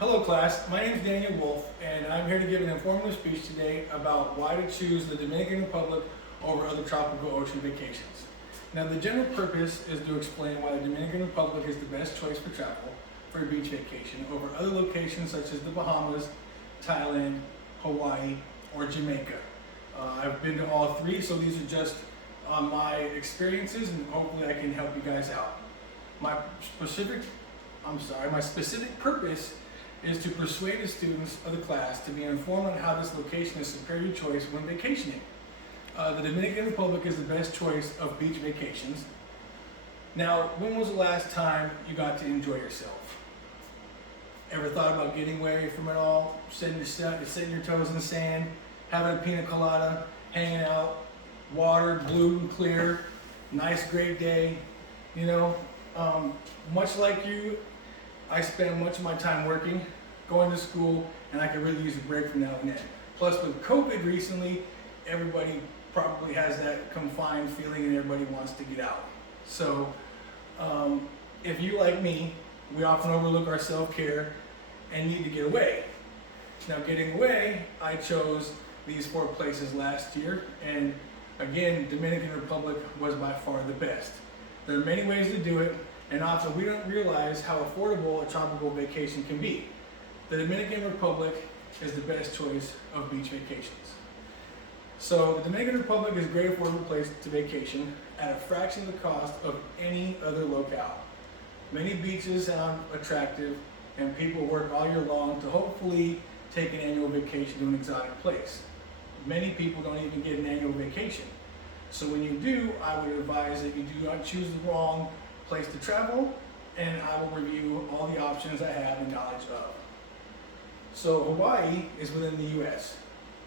Hello class, my name is Daniel Wolf and I'm here to give an informative speech today about why to choose the Dominican Republic over other tropical ocean vacations. Now the general purpose is to explain why the Dominican Republic is the best choice for travel for a beach vacation over other locations such as the Bahamas, Thailand, Hawaii, or Jamaica. I've been to all three, so these are just my experiences and hopefully I can help you guys out. My specific purpose is to persuade the students of the class to be informed on how this location is a superior choice when vacationing. The Dominican Republic is the best choice of beach vacations. Now, when was the last time you got to enjoy yourself? Ever thought about getting away from it all, setting your toes in the sand, having a pina colada, hanging out, water, blue and clear, nice great day, you know? Much like you, I spend much of my time working, going to school, and I could really use a break from now and then. Plus with COVID recently, everybody probably has that confined feeling and everybody wants to get out. So if you, like me, we often overlook our self-care and need to get away. Now getting away, I chose these 4 places last year, and again, Dominican Republic was by far the best. There are many ways to do it, and often we don't realize how affordable a tropical vacation can be. The Dominican Republic is the best choice of beach vacations. So the Dominican Republic is a great affordable place to vacation at a fraction of the cost of any other locale. Many beaches sound attractive and people work all year long to hopefully take an annual vacation to an exotic place. Many people don't even get an annual vacation. So when you do, I would advise that you do not choose the wrong place to travel, and I will review all the options I have and knowledge of. So Hawaii is within the US.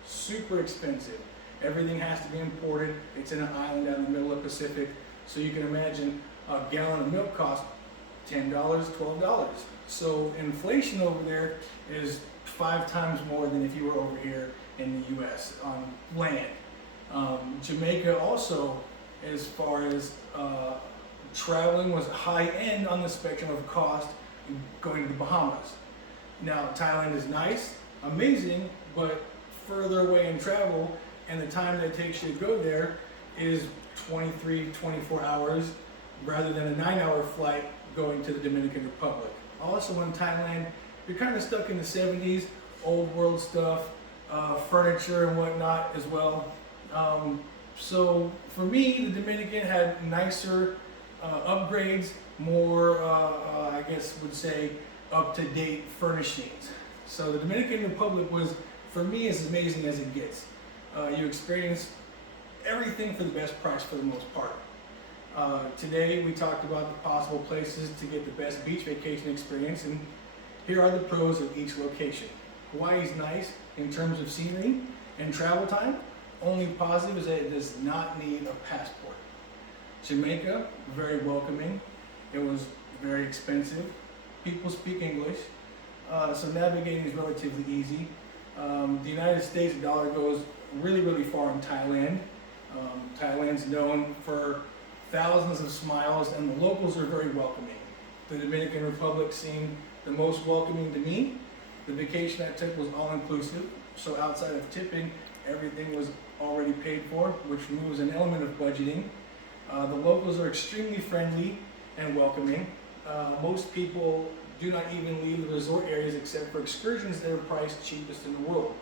Super expensive. Everything has to be imported. It's in an island out in the middle of the Pacific. So you can imagine a gallon of milk costs $10, $12. So inflation over there is 5 times more than if you were over here in the US on land. Jamaica also, as far as traveling, was high end on the spectrum of cost going to the Bahamas. Now Thailand is nice, amazing, but further away in travel, and the time that it takes you to go there is 23, 24 hours rather than a 9-hour flight going to the Dominican Republic. Also in Thailand, you're kind of stuck in the 70s, old world stuff, furniture and whatnot as well. So for me, the Dominican had nicer upgrades, more, I guess would say, up-to-date furnishings. So the Dominican Republic was, for me, as amazing as it gets. You experience everything for the best price for the most part. Today we talked about the possible places to get the best beach vacation experience, and here are the pros of each location. Hawaii's nice in terms of scenery and travel time. Only positive is that it does not need a passport. Jamaica, very welcoming. It was very expensive. People speak English, so navigating is relatively easy. The United States, the dollar goes really, really far in Thailand. Thailand's known for thousands of smiles, and the locals are very welcoming. The Dominican Republic seemed the most welcoming to me. The vacation I took was all-inclusive, so outside of tipping, everything was already paid for, which removes an element of budgeting. The locals are extremely friendly and welcoming. Most people do not even leave the resort areas except for excursions that are priced cheapest in the world.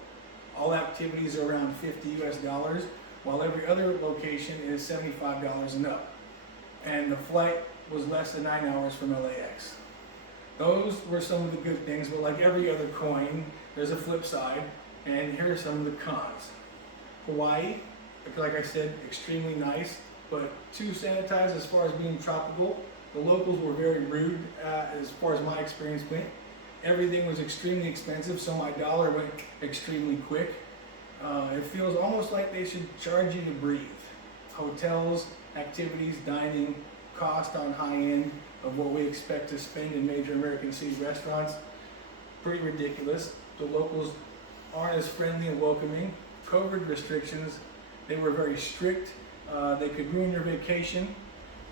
All activities are around $50 US, while every other location is $75 and up. And the flight was less than 9 hours from LAX. Those were some of the good things, but like every other coin, there's a flip side, and here are some of the cons. Hawaii, like I said, extremely nice, but too sanitized as far as being tropical. The locals were very rude as far as my experience went. Everything was extremely expensive, so my dollar went extremely quick. It feels almost like they should charge you to breathe. Hotels, activities, dining, cost on high end of what we expect to spend in major American city restaurants, pretty ridiculous. The locals aren't as friendly and welcoming. COVID restrictions, they were very strict. They could ruin your vacation.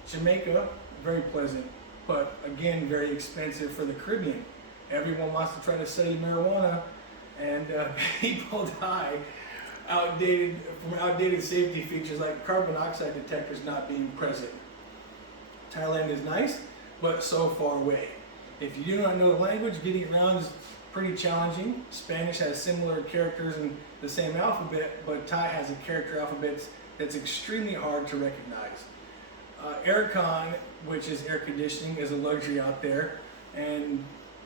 Jamaica, very pleasant, but again, very expensive for the Caribbean. Everyone wants to try to sell you marijuana, and people die from outdated safety features like carbon dioxide detectors not being present. Thailand is nice, but so far away. If you do not know the language, getting around is pretty challenging. Spanish has similar characters in the same alphabet, but Thai has a character alphabet that's extremely hard to recognize. Aircon, which is air conditioning, is a luxury out there, and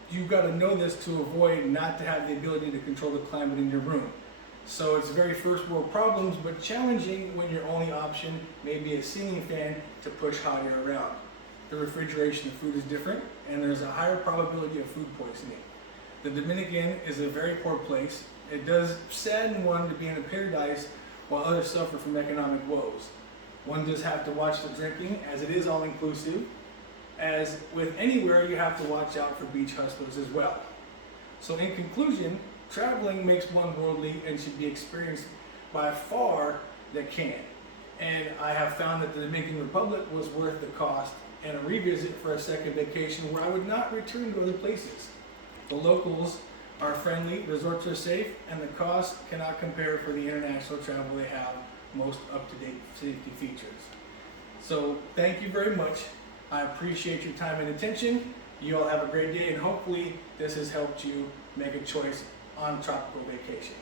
you've got to know this to avoid not to have the ability to control the climate in your room. So it's very first world problems, but challenging when your only option may be a ceiling fan to push hot air around. The refrigeration of food is different, and there's a higher probability of food poisoning. The Dominican is a very poor place. It does sadden one to be in a paradise while others suffer from economic woes. One does have to watch the drinking, as it is all inclusive. As with anywhere, you have to watch out for beach hustlers as well. So in conclusion, traveling makes one worldly and should be experienced by far that can. And I have found that the Dominican Republic was worth the cost and a revisit for a second vacation where I would not return to other places. The locals are friendly, resorts are safe, and the cost cannot compare for the international travel they have most up-to-date safety features. So thank you very much. I appreciate your time and attention. You all have a great day, and hopefully this has helped you make a choice on tropical vacation.